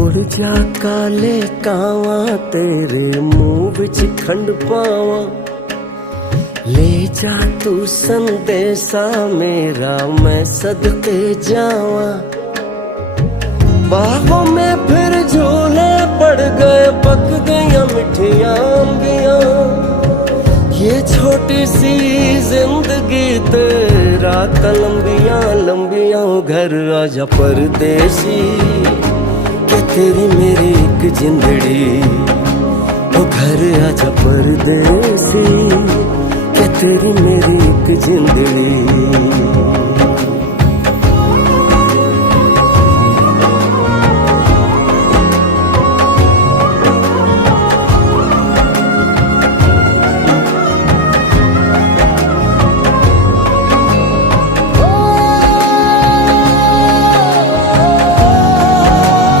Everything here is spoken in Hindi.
उड़ जा काले कावा तेरे मुंह विच खंड पावा, ले जा तू संदेशा मेरा मैं सदके जावा। बाहों में फिर झूले पड़ गए, पक गया मिठियां अंबियां, ये छोटी सी जिंदगी तेरा लंबियां लंबियां। घर आजा परदेसी के तेरी मेरी एक जिंदड़ी, ओ घर आजा परदेसी के तेरी मेरी एक जिंदड़ी।